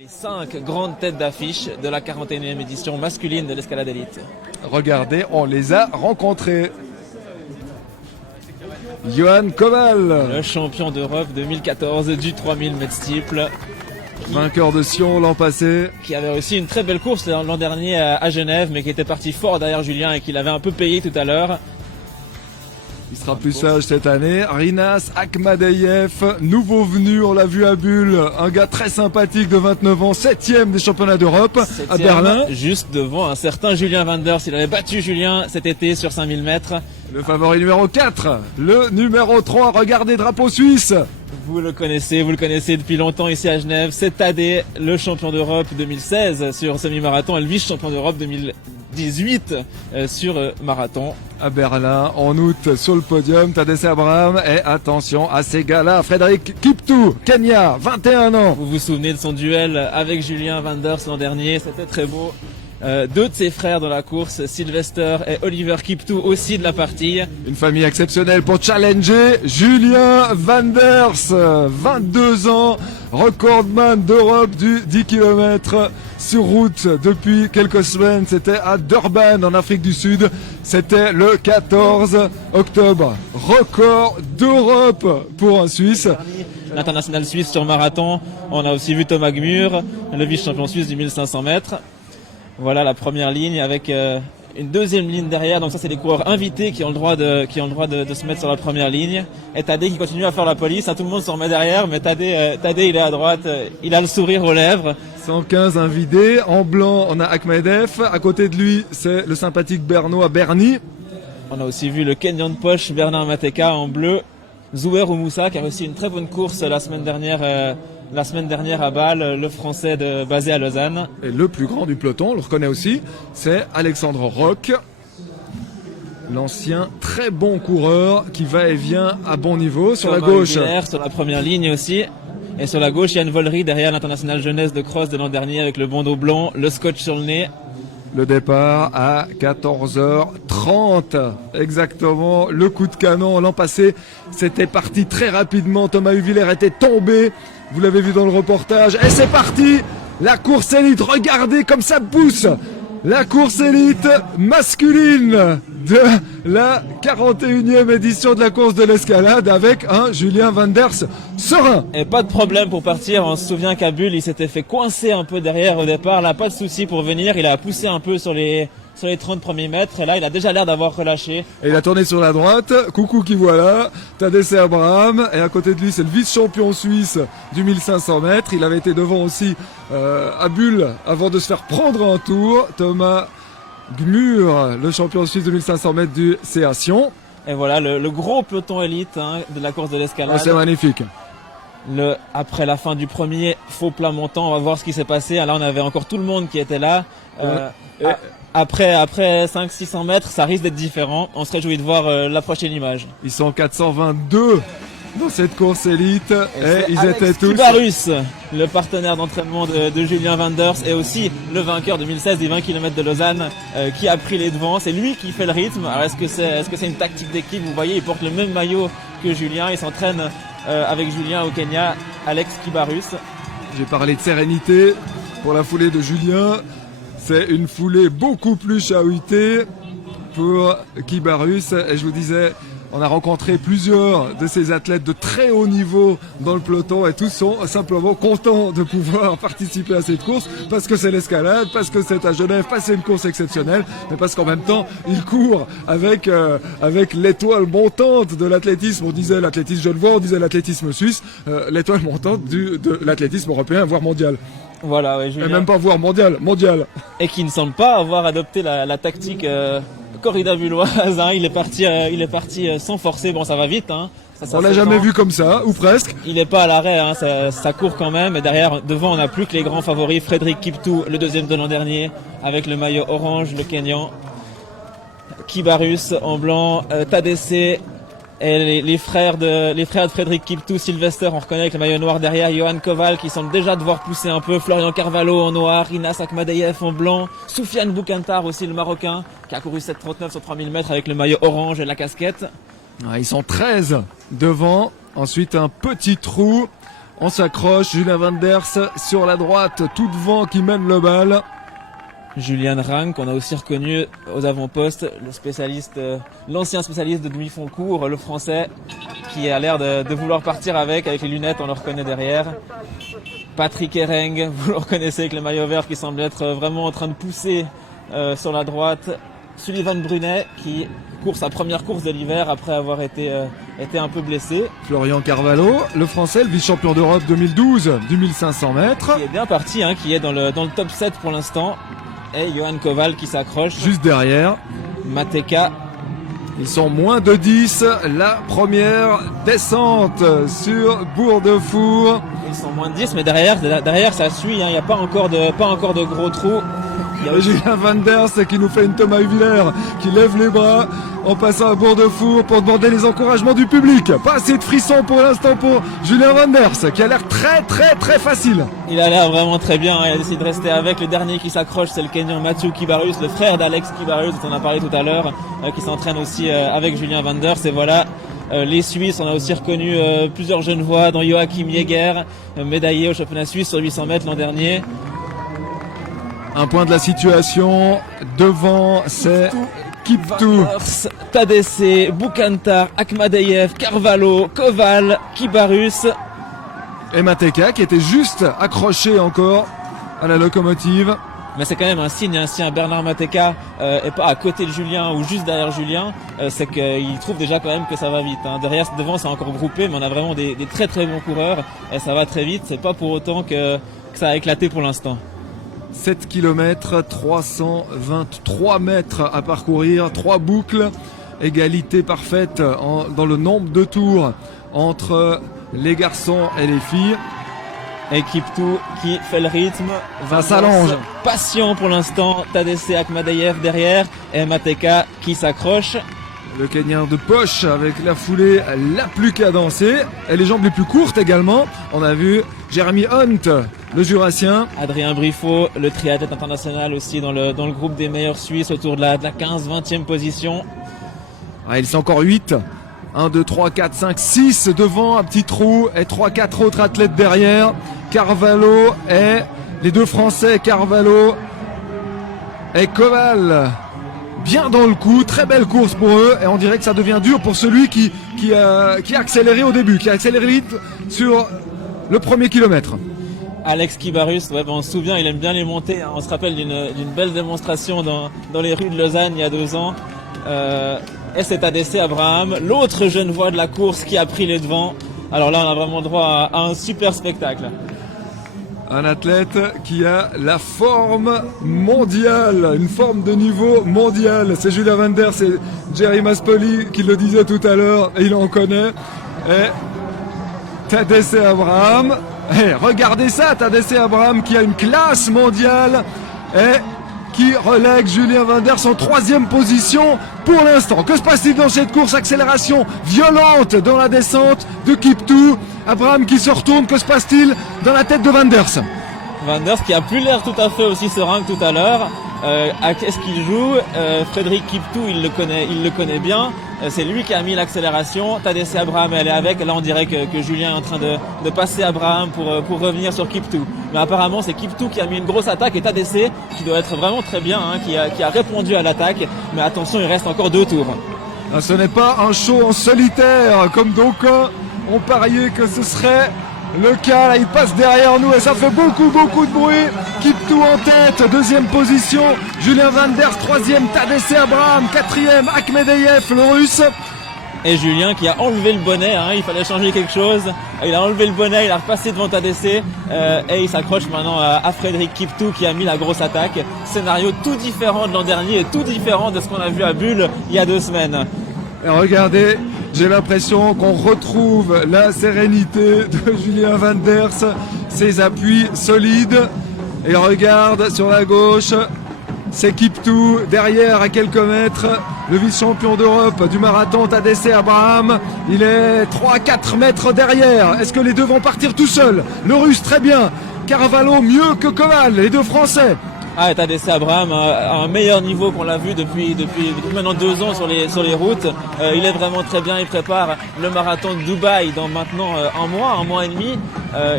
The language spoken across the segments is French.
Les 5 grandes têtes d'affiche de la 41e édition masculine de l'escalade élite. Regardez, on les a rencontrés. Johan Koval, Le champion d'Europe 2014 du 3000 mètres steeple. vainqueur de Sion l'an passé. Qui avait aussi une très belle course l'an dernier à Genève, mais qui était parti fort derrière Julien et qui l'avait un peu payé tout à l'heure. Il sera plus sage cette année. Rinas Akhmadeyev, nouveau venu, on l'a vu à Bulle. Un gars très sympathique de 29 ans, 7e des championnats d'Europe à Berlin. Juste devant un certain Julien Wanders. Il avait battu Julien cet été sur 5000 mètres. Le favori numéro 4, le numéro 3, regardez, drapeau suisse. Vous le connaissez depuis longtemps ici à Genève. C'est Tadej, le champion d'Europe 2016 sur semi-marathon et le vice-champion d'Europe 2018 sur marathon. À Berlin, en août, sur le podium, Tadej Abraham. Et attention à ces gars-là, Frédéric Kiptou, Kenya, 21 ans. Vous vous souvenez de son duel avec Julien Wanders l'an dernier, c'était très beau. Deux de ses frères dans la course, Sylvester et Oliver Kiptou aussi de la partie. Une famille exceptionnelle pour challenger Julien Wanders, 22 ans, recordman d'Europe du 10 km sur route depuis quelques semaines. C'était à Durban en Afrique du Sud. C'était le 14 octobre. Record d'Europe pour un Suisse. L'international suisse sur marathon. On a aussi vu Thomas Gmür, le vice-champion suisse du 1500 mètres. Voilà la première ligne avec une deuxième ligne derrière. Donc ça, c'est les coureurs invités qui ont le droit de se mettre sur la première ligne. Et Tadej qui continue à faire la police. Tout le monde s'en remet derrière, mais Tadej il est à droite. Il a le sourire aux lèvres. 115 invités. En blanc, on a Akhmadev. À côté de lui, c'est le sympathique bernois Berny. On a aussi vu le Kenyan de poche Bernard Mateka en bleu. Zouer Oumoussa qui a aussi une très bonne course la semaine dernière à Bâle, le français basé à Lausanne. Et le plus grand du peloton, on le reconnaît aussi, c'est Alexandre Roch, l'ancien très bon coureur qui va et vient à bon niveau. Sur la gauche, sur la première ligne aussi. Et sur la gauche, Yann Volry derrière l'international jeunesse de cross de l'an dernier avec le bandeau blanc, le scotch sur le nez. Le départ à 14h30, exactement, le coup de canon. L'an passé, c'était parti très rapidement, Thomas Huvillers était tombé, vous l'avez vu dans le reportage, et c'est parti, la course élite, regardez comme ça pousse, la course élite masculine de la 41e édition de la course de l'escalade avec un Julien Wanders serein. Et pas de problème pour partir, on se souvient qu'à Bulle, il s'était fait coincer un peu derrière au départ, là pas de souci pour venir, il a poussé un peu sur les 30 premiers mètres et là il a déjà l'air d'avoir relâché. Et il a tourné sur la droite, coucou qui voilà, Tadej Abraham, et à côté de lui c'est le vice-champion suisse du 1500 mètres, il avait été devant aussi à Bulle avant de se faire prendre un tour, Thomas Gmür, le champion suisse de 1500 mètres du CA Sion. Et voilà le gros peloton élite de la course de l'escalade. Oh, c'est magnifique. Après la fin du premier faux plat montant, on va voir ce qui s'est passé. Là, on avait encore tout le monde qui était là. Après 500-600 mètres, ça risque d'être différent. On se réjouit de voir la prochaine image. Ils sont 422 dans cette course élite et ils étaient tous... Kibarus, le partenaire d'entraînement de Julien Wanders et aussi le vainqueur 2016 des 20 km de Lausanne qui a pris les devants. C'est lui qui fait le rythme. Alors est-ce que c'est une tactique d'équipe? Vous voyez, il porte le même maillot que Julien. Il s'entraîne avec Julien au Kenya, Alex Kibarus. J'ai parlé de sérénité pour la foulée de Julien. C'est une foulée beaucoup plus chahuitée pour Kibarus. Et je vous disais, on a rencontré plusieurs de ces athlètes de très haut niveau dans le peloton et tous sont simplement contents de pouvoir participer à cette course parce que c'est l'escalade, parce que c'est à Genève, parce que c'est une course exceptionnelle, mais parce qu'en même temps, ils courent avec l'étoile montante de l'athlétisme. On disait l'athlétisme genevois, on disait l'athlétisme suisse, l'étoile montante de l'athlétisme européen, voire mondial. Voilà, ouais, Julien. Et même pas voire mondial. Et qui ne semble pas avoir adopté la tactique corrida bulloise. Il est parti sans forcer. Bon, ça va vite. On l'a jamais vu comme ça, ou presque. Il n'est pas à l'arrêt, ça court quand même. Et derrière, devant, on n'a plus que les grands favoris. Frédéric Kiptou, le deuxième de l'an dernier, avec le maillot orange, le Kenyan. Kibarus en blanc, Tadej et les frères de Frédéric Kiptou, Sylvester, on reconnaît avec le maillot noir derrière, Johan Koval qui semble déjà devoir pousser un peu, Florian Carvalho en noir, Rinas Akhmadeyev en blanc, Soufiane Boukantar aussi le Marocain qui a couru 7,39 sur 3000 mètres avec le maillot orange et la casquette. Ils sont 13 devant, ensuite un petit trou On s'accroche, Julien Wenders sur la droite, tout devant qui mène le bal. Julian Rank, qu'on a aussi reconnu aux avant-postes, le spécialiste, l'ancien spécialiste de demi-fond court, le français, qui a l'air de vouloir partir avec les lunettes, on le reconnaît derrière. Patrick Hereng, vous le reconnaissez avec le maillot vert qui semble être vraiment en train de pousser sur la droite. Sullivan Brunet qui court sa première course de l'hiver après avoir été un peu blessé. Florian Carvalho, le français, le vice-champion d'Europe 2012 du 1500 mètres. Qui est bien parti, qui est dans le top 7 pour l'instant. Et Johan Koval qui s'accroche. Juste derrière. Mateka. Ils sont moins de 10. La première descente sur Bourg-de-Four. Ils sont moins de 10, mais derrière ça suit. Il n'y a pas encore de gros trous. Il y a Julien Wenders qui nous fait une Thomas Huviller qui lève les bras en passant à Bourg-de-Four pour demander les encouragements du public. Pas assez de frissons pour l'instant pour Julien Wenders qui a l'air très facile. Il a l'air vraiment très bien, il a décidé de rester avec. Le dernier qui s'accroche, c'est le Kenyan Matthew Kibarus, le frère d'Alex Kibarus dont on a parlé tout à l'heure, qui s'entraîne aussi avec Julien Wenders. Et voilà, les Suisses, on a aussi reconnu plusieurs jeunes voix, dont Joachim Jäger, médaillé au championnat suisse sur 800 mètres l'an dernier. Un point de la situation, devant c'est Kiptu, Tadesse, Boukantar, Akhmadeyev, Carvalho, Koval, Kibarus. Et Mateka qui était juste accroché encore à la locomotive. Mais c'est quand même un signe, si un Bernard Mateka est pas à côté de Julien ou juste derrière Julien, c'est qu'il trouve déjà quand même que ça va vite. Devant c'est encore groupé, mais on a vraiment des très bons coureurs et ça va très vite. C'est pas pour autant que ça a éclaté pour l'instant. 7 km, 323 mètres à parcourir, 3 boucles, égalité parfaite dans le nombre de tours entre les garçons et les filles. Et Kiptu qui fait le rythme, ça s'allonge. Patient pour l'instant, Tadesse Akhmadeyev derrière et Mateka qui s'accroche. Le Kenyan de poche avec la foulée la plus cadencée et les jambes les plus courtes également. On a vu Jeremy Hunt, le Jurassien. Adrien Briffaut, le triathlète international aussi dans le groupe des meilleurs Suisses autour de la 15-20e position. Ils sont encore 8. 1, 2, 3, 4, 5, 6 devant, un petit trou et 3-4 autres athlètes derrière. Carvalho et les deux Français, Carvalho et Koval. Bien dans le coup, très belle course pour eux et on dirait que ça devient dur pour celui qui a accéléré au début, qui a accéléré vite sur le premier kilomètre. Alex Kibarus, on se souvient, il aime bien les montées. On se rappelle d'une belle démonstration dans les rues de Lausanne il y a 2 ans. Et c'est Tadesse Abraham, l'autre jeune voix de la course qui a pris les devants. Alors là, on a vraiment droit à un super spectacle. Un athlète qui a la forme mondiale, une forme de niveau mondial. C'est Julien Wenders, c'est Jerry Maspoli qui le disait tout à l'heure, et il en connaît. Et Tadesse Abraham. Et regardez ça, Tadesse Abraham qui a une classe mondiale et qui relègue Julien Wenders en 3e position pour l'instant. Que se passe-t-il dans cette course? Accélération violente dans la descente de Kiptu. Abraham qui se retourne, que se passe-t-il dans la tête de Wenders? Wenders qui a plus l'air tout à fait aussi serein que tout à l'heure. À qu'est-ce qu'il joue? Frédéric Kiptu, il le connaît bien. C'est lui qui a mis l'accélération. Tadesse Abraham, elle est avec. Là, on dirait que Julien est en train de passer Abraham pour revenir sur Kiptu. Mais apparemment, c'est Kiptu qui a mis une grosse attaque et Tadesse, qui doit être vraiment très bien, qui a répondu à l'attaque. Mais attention, il reste encore 2 tours. Ce n'est pas un show en solitaire, comme d'aucuns ont parié que ce serait le cas. Là, il passe derrière nous et ça fait beaucoup de bruit. Kiptu en tête, 2e position. Julien Wenders, 3e. Tadesse Abraham, 4e. Akhmadeyev, le russe. Et Julien qui a enlevé le bonnet, il fallait changer quelque chose. Il a enlevé le bonnet, il a repassé devant Tadesse et il s'accroche maintenant à Frédéric Kiptu qui a mis la grosse attaque. Scénario tout différent de l'an dernier et tout différent de ce qu'on a vu à Bulle il y a 2 semaines. Et regardez, j'ai l'impression qu'on retrouve la sérénité de Julien Wenders, ses appuis solides. Et regarde sur la gauche, c'est Kiptu, derrière à quelques mètres, le vice-champion d'Europe du marathon Tadesse Abraham. Il est 3-4 mètres derrière. Est-ce que les deux vont partir tout seuls? Le russe très bien, Carvalho mieux que Koval, les deux français. Ah, Tadesse Abraham à un meilleur niveau qu'on l'a vu depuis maintenant 2 ans sur les routes. Il est vraiment très bien. Il prépare le marathon de Dubaï dans maintenant un mois et demi.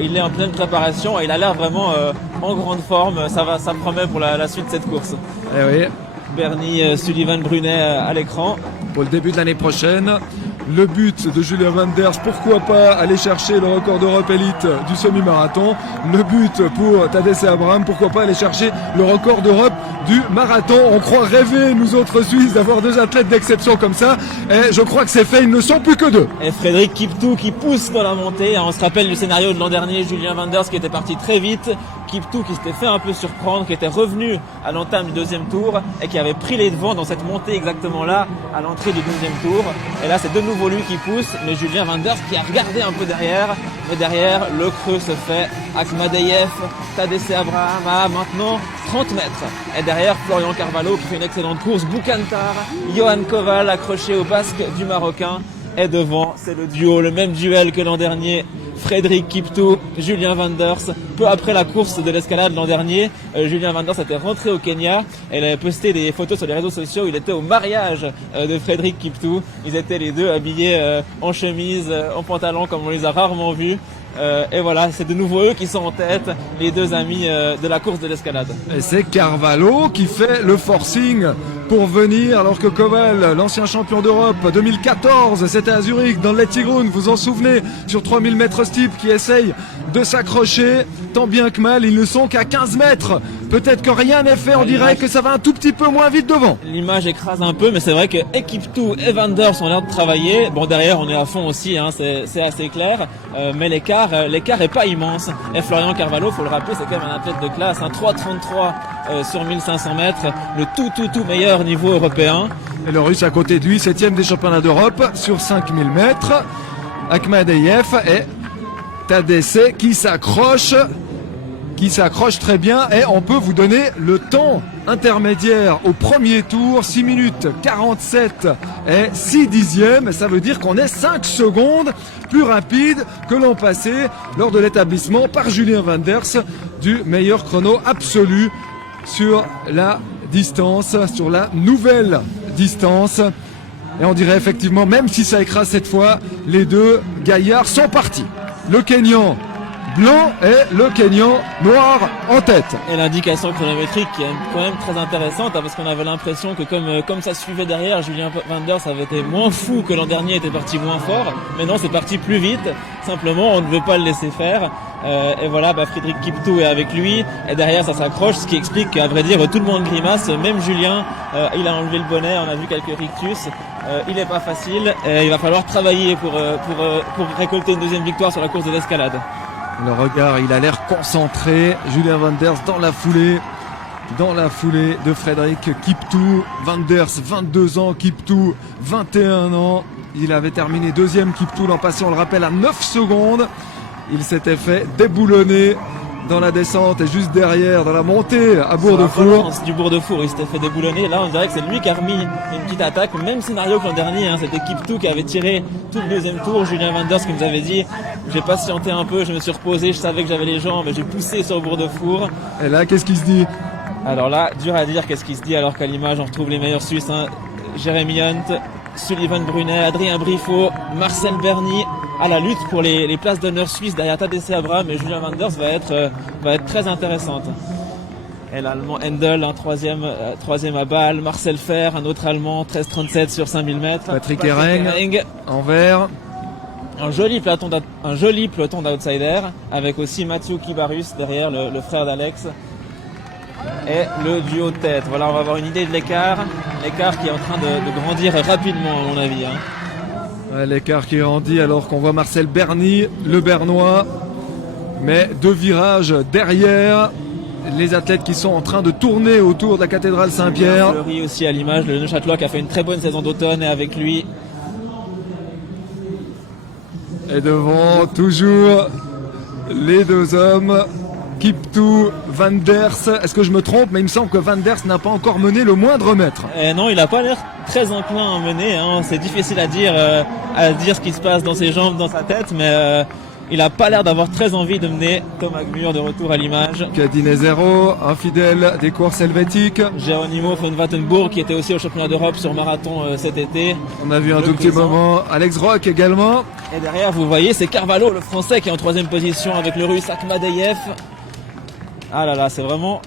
Il est en pleine préparation et il a l'air vraiment en grande forme. Ça promet pour la suite de cette course. Eh oui. Bernie Sullivan Brunet à l'écran. Pour le début de l'année prochaine, le but de Julien Wanders, pourquoi pas aller chercher le record d'Europe élite du semi-marathon. Le but pour Tadesse Abraham, pourquoi pas aller chercher le record d'Europe du marathon. On croit rêver, nous autres Suisses, d'avoir 2 athlètes d'exception comme ça. Et je crois que c'est fait, ils ne sont plus que 2. Et Frédéric Kiptou qui pousse dans la montée. On se rappelle du scénario de l'an dernier, Julien Wanders qui était parti très vite. Kiptou qui s'était fait un peu surprendre, qui était revenu à l'entame du 2e tour et qui avait pris les devants dans cette montée exactement là, à l'entrée du 12e tour. Et là, c'est de nouveau lui qui pousse, mais Julien Wanders qui a regardé un peu derrière. Mais derrière, le creux se fait. Akhmadeyev, Tadesse Abraham à maintenant 30 mètres. Et derrière, Florian Carvalho qui fait une excellente course. Boukantar, Johan Koval accroché au basque du Marocain. Et devant, c'est le duo, le même duel que l'an dernier. Frédéric Kiptou, Julien Wanders. Peu après la course de l'escalade l'an dernier, Julien Wanders était rentré au Kenya. Elle avait posté des photos sur les réseaux sociaux. Il était au mariage de Frédéric Kiptou. Ils étaient les deux habillés en chemise, en pantalon, comme on les a rarement vus. Et voilà, c'est de nouveau eux qui sont en tête, les 2 amis de la course de l'escalade. Et c'est Carvalho qui fait le forcing pour venir, alors que Koval, l'ancien champion d'Europe 2014, c'était à Zurich, dans le Letzigrund, vous en souvenez, sur 3000 mètres steep, qui essaye de s'accrocher, tant bien que mal, ils ne sont qu'à 15 mètres. Peut-être que rien n'est fait, on dirait que ça va un tout petit peu moins vite devant. L'image écrase un peu, mais c'est vrai que Kiptou et Wanders ont l'air de travailler. Bon, derrière, on est à fond aussi, hein, c'est assez clair, mais l'écart est pas immense. Et Florian Carvalho, faut le rappeler, c'est quand même un athlète de classe, un 3,33 sur 1500 mètres, le tout meilleur niveau européen. Et le Russe à côté de lui, 7e des championnats d'Europe sur 5000 mètres. Akhmadeyev et Tadesse qui s'accroche très bien. Et on peut vous donner le temps intermédiaire au premier tour, 6 minutes 47 et 6 dixièmes. Ça veut dire qu'on est 5 secondes plus rapide que l'an passé lors de l'établissement par Julien Wanders du meilleur chrono absolu sur la distance, sur la nouvelle distance. Et on dirait effectivement, même si ça écrase cette fois, les 2 gaillards sont partis. Le Kenyan blanc et le Kenyan noir en tête. Et l'indication chronométrique qui est quand même très intéressante, hein, parce qu'on avait l'impression que comme ça suivait derrière, Julien Wanders avait été moins fou que l'an dernier, était parti moins fort. Mais non, c'est parti plus vite. Simplement, on ne veut pas le laisser faire. Et voilà, Frédéric Kiptou est avec lui. Et derrière, ça s'accroche, ce qui explique qu'à vrai dire, tout le monde grimace. Même Julien, il a enlevé le bonnet, on a vu quelques rictus. Il n'est pas facile. Et il va falloir travailler pour récolter une 2e victoire sur la course de l'escalade. Le regard, il a l'air concentré. Julien Wanders dans la foulée de Frédéric Kiptou. Wanders, 22 ans, Kiptou, 21 ans. Il avait terminé 2e Kiptou l'an passé, on le rappelle, à 9 secondes. Il s'était fait déboulonner dans la descente et juste derrière, dans la montée à Bourg-de-Four. Du Bourg-de-Four, il s'était fait déboulonner. Là, on dirait que c'est lui qui a remis une petite attaque. Même scénario que l'an dernier, hein, c'était Kiptou qui avait tiré tout le 2e tour. Julien Wanders qui nous avait dit, j'ai patienté un peu, je me suis reposé, je savais que j'avais les jambes, j'ai poussé sur Bourg-de-Four. Et là, qu'est-ce qu'il se dit? Alors là, dur à dire qu'est-ce qu'il se dit, alors qu'à l'image, on retrouve les meilleurs Suisses, hein. Jérémy Hunt, Sullivan Brunet, Adrien Briffaut, Marcel Berny, à la lutte pour les places d'honneur suisses derrière Tadesse Abraham et Julien Wanders va être très intéressante. Et l'Allemand Hendel, un troisième à Bâle, Marcel Fer, un autre Allemand, 13,37 sur 5000 mètres. Patrick Hereng, en vert. Un joli peloton d'outsiders, avec aussi Mathieu Kibarus derrière, le frère d'Alex. Et le duo de tête. Voilà, on va avoir une idée de l'écart qui est en train de grandir rapidement à mon avis, hein. Ouais, l'écart qui grandit alors qu'on voit Marcel Berny, le Bernois, mais 2 virages derrière. Les athlètes qui sont en train de tourner autour de la cathédrale Saint-Pierre. Fleury aussi à l'image, le Neuchâtelois qui a fait une très bonne saison d'automne, et avec lui. Et devant, toujours les 2 hommes, Kiptou, Wanders. Est-ce que je me trompe? Mais il me semble que Wanders n'a pas encore mené le moindre mètre. Non, il n'a pas l'air très enclin à mener, hein. C'est difficile à dire ce qui se passe dans ses jambes, dans sa tête, mais Il a pas l'air d'avoir très envie de mener. Thomas Gmür de retour à l'image. Cadine Zero, un fidèle des courses helvétiques. Geronimo von Wattenburg qui était aussi au championnat d'Europe sur marathon cet été. On a vu un tout petit moment Alex Rock également. Et derrière, vous voyez, c'est Carvalho, le français, qui est en 3e position avec le russe Akhmadeyev. Ah là là, c'est vraiment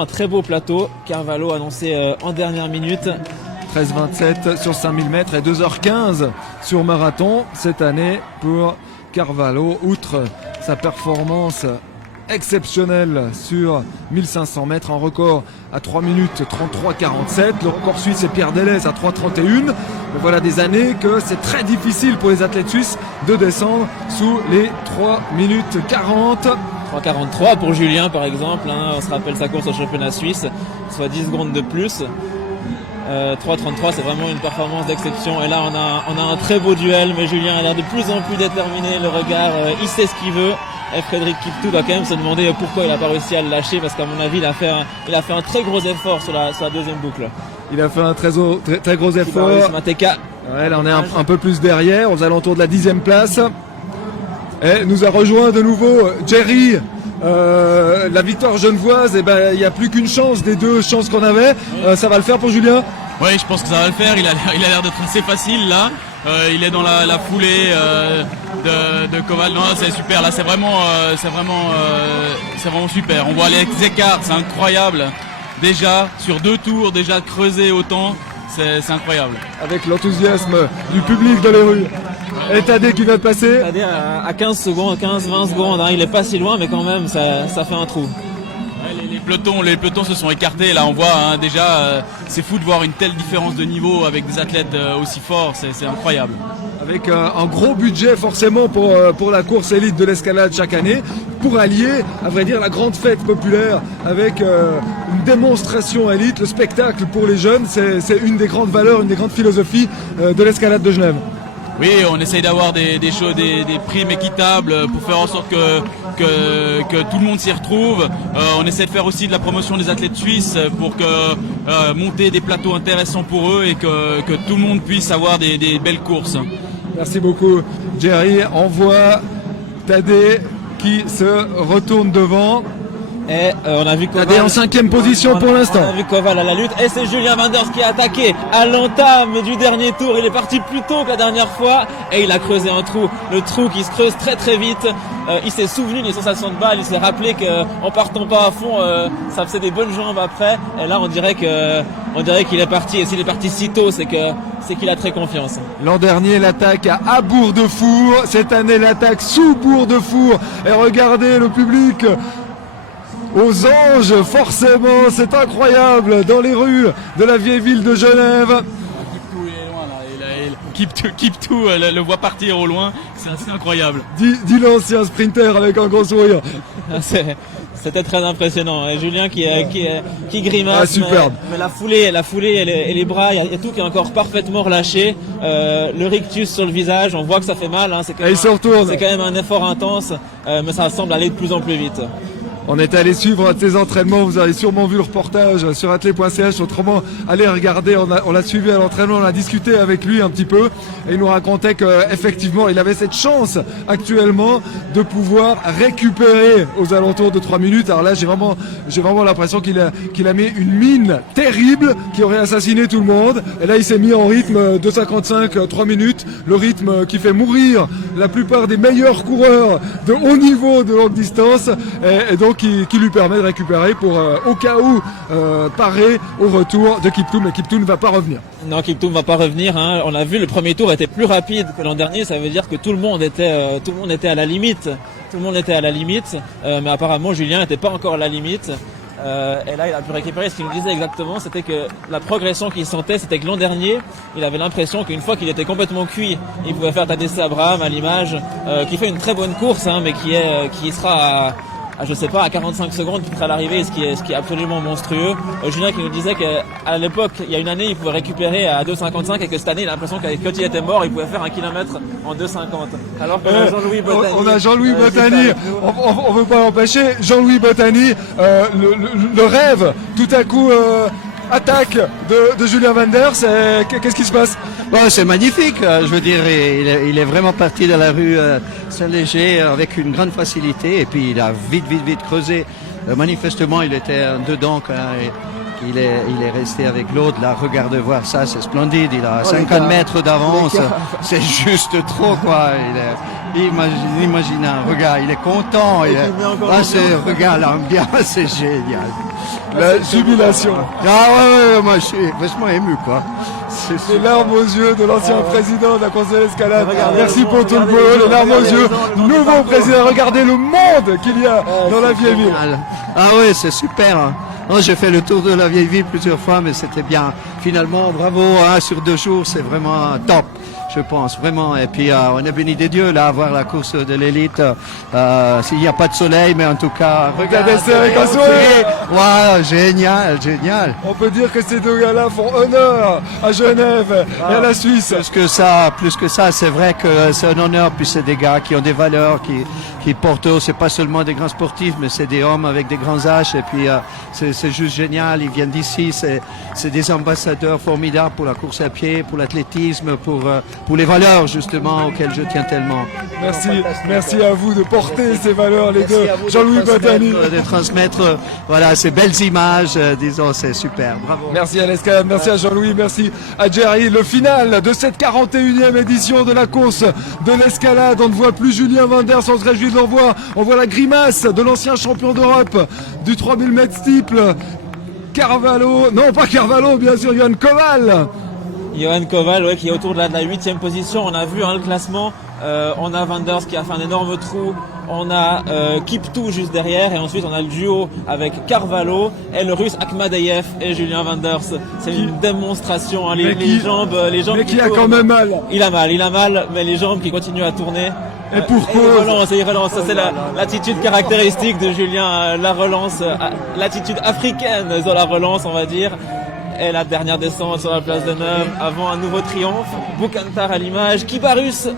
un très beau plateau. Carvalho annoncé en dernière minute. 13,27 sur 5000 mètres et 2h15 sur marathon cette année pour Carvalho. Outre sa performance exceptionnelle sur 1500 mètres, un record à 3 minutes 33,47. Le record suisse c'est Pierre Delez à 3,31. Mais voilà des années que c'est très difficile pour les athlètes suisses de descendre sous les 3 minutes 40. 3,43 pour Julien par exemple, hein. On se rappelle sa course au championnat suisse, soit 10 secondes de plus. 3,33 c'est vraiment une performance d'exception et là on a un très beau duel, mais Julien a l'air de plus en plus déterminé, le regard, il sait ce qu'il veut. Et Frédéric Kiptou va quand même se demander pourquoi il n'a pas réussi à le lâcher, parce qu'à mon avis il a fait un très gros effort sur la deuxième boucle. Il a fait un très gros effort. Ouais, là on est un peu plus derrière, aux alentours de la 10e place. Et nous a rejoint de nouveau Jerry. La victoire genevoise, et ben il n'y a plus qu'une chance des deux chances qu'on avait. Ça va le faire pour Julien? Oui, je pense que ça va le faire. Il a l'air d'être assez facile là. Il est dans la foulée de Koval. Non, c'est super. Là, c'est vraiment super. On voit les écarts, c'est incroyable. Déjà sur 2 tours, déjà creuser autant, c'est incroyable. Avec l'enthousiasme du public dans les rues. Et Tadé qui vient de passer. Tadé à 15 secondes, 15-20 secondes, hein. Il est pas si loin, mais quand même, ça fait un trou. Ouais, les pelotons se sont écartés. Là, on voit hein, déjà, c'est fou de voir une telle différence de niveau avec des athlètes aussi forts. C'est incroyable. Avec un gros budget forcément pour la course élite de l'escalade chaque année, pour allier, à vrai dire, la grande fête populaire avec une démonstration élite, le spectacle pour les jeunes. C'est une des grandes valeurs, une des grandes philosophies de l'escalade de Genève. Oui, on essaye d'avoir des primes équitables pour faire en sorte que tout le monde s'y retrouve. On essaie de faire aussi de la promotion des athlètes suisses pour monter des plateaux intéressants pour eux et que tout le monde puisse avoir des belles courses. Merci beaucoup Jerry. On voit Tadé qui se retourne devant. Et on a vu Koval Tadé en 5e position pour l'instant. On a vu Koval à la lutte et c'est Julien Wenders qui a attaqué à l'entame du dernier tour. Il est parti plus tôt que la dernière fois et il a creusé un trou. Le trou qui se creuse très très vite. Il s'est souvenu des sensations de balle. Il s'est rappelé qu'en partant pas à fond, ça faisait des bonnes jambes après. Et là on dirait qu'il est parti. Et s'il est parti si tôt, c'est qu'il a très confiance. L'an dernier, l'attaque à Bourg-de-Four. Cette année, l'attaque sous Bourg-de-Four. Et regardez le public aux anges, forcément, c'est incroyable, dans les rues de la vieille ville de Genève. Kiptou, il est loin là. Kiptou le voit partir au loin, c'est assez incroyable. Dit l'ancien sprinter avec un gros sourire. C'était très impressionnant. Et Julien qui grimace. Ah, superbe. Mais la foulée et les bras, il y a tout qui est encore parfaitement relâché. Le rictus sur le visage, on voit que ça fait mal. Hein. C'est quand même un effort intense, mais ça semble aller de plus en plus vite. On est allé suivre ses entraînements, vous avez sûrement vu le reportage sur athlé.ch, autrement allez regarder, on l'a suivi à l'entraînement, on a discuté avec lui un petit peu et il nous racontait qu'effectivement il avait cette chance actuellement de pouvoir récupérer aux alentours de 3 minutes. Alors là j'ai vraiment l'impression qu'il a mis une mine terrible qui aurait assassiné tout le monde et là il s'est mis en rythme 2,55, 3 minutes, le rythme qui fait mourir la plupart des meilleurs coureurs de haut niveau de longue distance et donc qui lui permet de récupérer pour au cas où parer au retour de Kiptoum. Mais Kiptoum ne va pas revenir. Non, Kiptoum ne va pas revenir. Hein. On a vu le premier tour était plus rapide que l'an dernier. Ça veut dire que tout le monde était à la limite. Tout le monde était à la limite. Mais apparemment Julien n'était pas encore à la limite. Et là il a pu récupérer. Ce qu'il nous disait exactement, c'était que la progression qu'il sentait, c'était que l'an dernier il avait l'impression qu'une fois qu'il était complètement cuit, il pouvait faire Tadesse Abraham à l'image, qui fait une très bonne course, hein, mais qui sera je sais pas, à 45 secondes peut-être à l'arrivée, ce qui est absolument monstrueux. Julien qui nous disait qu'à l'époque, il y a une année, il pouvait récupérer à 2,55 et que cette année, il a l'impression que quand il était mort, il pouvait faire 1 kilomètre en 2,50. Alors que Jean-Louis Bottany... On a Jean-Louis Bottany, on veut pas l'empêcher. Jean-Louis Bottany, le rêve, tout à coup, attaque de Julien Wenders. Qu'est-ce qui se passe ? Bon, c'est magnifique. Je veux dire, il est vraiment parti de la rue Saint-Léger avec une grande facilité et puis il a vite creusé. Manifestement, il était dedans quand il est resté avec l'autre. Là, regardez voir ça, c'est splendide. Il a 50 mètres d'avance. C'est juste trop, quoi. Imagine un regard, il est content. Regarde l'ambiance, c'est génial. La jubilation. Ah ouais, moi je suis vachement ému, quoi. Les larmes aux yeux de l'ancien président de la course de l'escalade. Merci pour tout le beau, les larmes aux yeux du nouveau président. Regardez le monde qu'il y a dans la vieille ville. Ah ouais, c'est super. Hein. Non, j'ai fait le tour de la vieille ville plusieurs fois, mais c'était bien. Finalement, bravo, sur 2 jours, c'est vraiment top. Je pense vraiment. Et puis on est béni des dieux là à voir la course de l'élite. S'il n'y a pas de soleil, mais en tout cas, regardez ça avec un sourire. Waouh, génial. On peut dire que ces 2 gars-là font honneur à Genève et à la Suisse. Plus que ça, c'est vrai que c'est un honneur. Puis c'est des gars qui ont des valeurs, qui portent. C'est pas seulement des grands sportifs, mais c'est des hommes avec des grands âges. Et puis c'est juste génial. Ils viennent d'ici. C'est des ambassadeurs formidables pour la course à pied, pour l'athlétisme, pour les valeurs justement auxquelles je tiens tellement. Merci à vous de porter ces valeurs, les deux. Jean-Louis Botany. De transmettre ces belles images, disons, c'est super. Bravo. Merci à l'escalade, merci à Jean-Louis, merci à Jerry. Le final de cette 41e édition de la course de l'escalade. On ne voit plus Julien Wanders, on se réjouit de l'envoi. On voit la grimace de l'ancien champion d'Europe du 3000 mètres steeple. Carvalho, non pas Carvalho, bien sûr, Johan Koval. Johan Koval, qui est autour de la 8e position. On a vu le classement. On a Wanders qui a fait un énorme trou. On a Kiptou juste derrière. Et ensuite, on a le duo avec Carvalho et le russe Akhmadeyev et Julien Wanders. C'est une démonstration. Les jambes mais qui a quand même mal. Il a mal, mais les jambes qui continuent à tourner. Et pour cause. Il relance. Ça, c'est l'attitude caractéristique de Julien. La relance, l'attitude africaine de la relance, on va dire. Et la dernière descente sur la place de Neuve avant un nouveau triomphe. Boukantar à l'image, Kibarus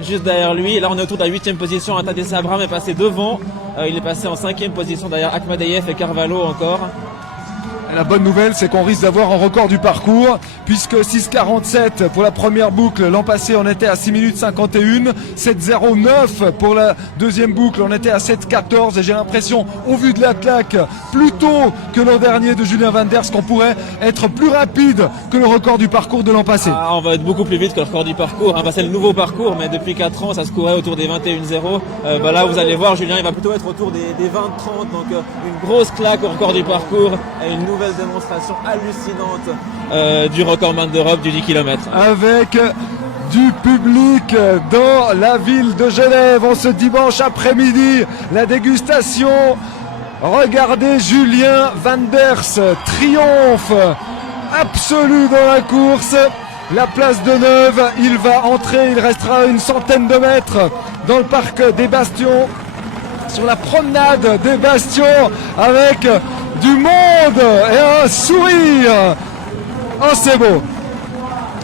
juste derrière lui. Et là on est autour de la 8e position. Tadesse Abraham est passé devant. Il est passé en 5e position derrière Akhmadeyev et Carvalho encore. La bonne nouvelle, c'est qu'on risque d'avoir un record du parcours, puisque 6,47 pour la première boucle. L'an passé, on était à 6 minutes 51. 7,09 pour la deuxième boucle. On était à 7,14. Et j'ai l'impression, au vu de la claque, plus tôt que l'an dernier de Julien Wanders, qu'on pourrait être plus rapide que le record du parcours de l'an passé. On va être beaucoup plus vite que le record du parcours. C'est le nouveau parcours, mais depuis 4 ans, ça se courait autour des 21,0. Là, vous allez voir, Julien, il va plutôt être autour des 20,30. Donc, une grosse claque au record du parcours et une nouvelle démonstration hallucinante du recordman d'Europe du 10 km. Avec du public dans la ville de Genève en ce dimanche après-midi, la dégustation. Regardez Julien Wanders, triomphe absolu dans la course. La place de Neuve, il va entrer, il restera une centaine de mètres dans le parc des Bastions, sur la promenade des Bastions, avec du monde et un sourire. Oh, c'est beau.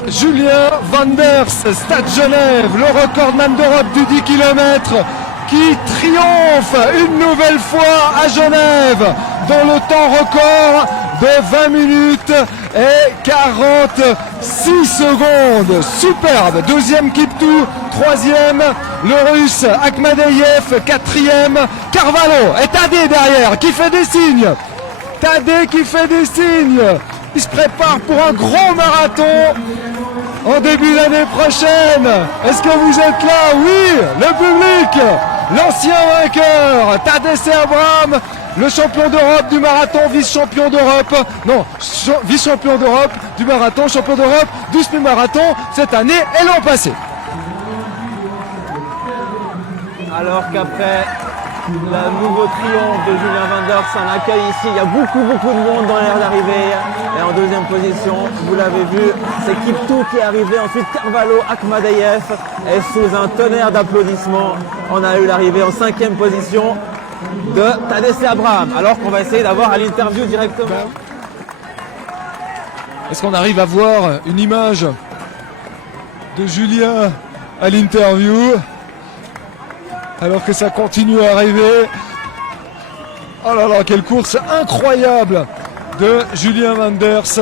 Julien Wanders, Stade Genève, le recordman d'Europe du 10 km, qui triomphe une nouvelle fois à Genève dans le temps record de 20 minutes et 46 secondes. Superbe. Deuxième Kiptou, troisième le russe Akhmadeyev, quatrième Carvalho et Tadé derrière qui fait des signes. Tadé qui fait des signes. Il se prépare pour un gros marathon en début d'année prochaine. Est-ce que vous êtes là? Oui, le public, l'ancien vainqueur, Tadesse Abraham, le champion d'Europe du marathon, vice-champion d'Europe, vice-champion d'Europe du marathon, champion d'Europe du semi-marathon cette année et l'an passé. Alors qu'après le nouveau triomphe de Julien Wanders, un accueil ici, il y a beaucoup de monde dans l'air d'arrivée. Et en deuxième position, vous l'avez vu, c'est Kiptou qui est arrivé, ensuite Carvalho, Akhmadeyev. Et sous un tonnerre d'applaudissements, on a eu l'arrivée en 5e position de Tadesse Abraham. Alors qu'on va essayer d'avoir à l'interview directement. Est-ce qu'on arrive à voir une image de Julien à l'interview alors que ça continue à arriver? Oh là là, quelle course incroyable de Julien Wanders.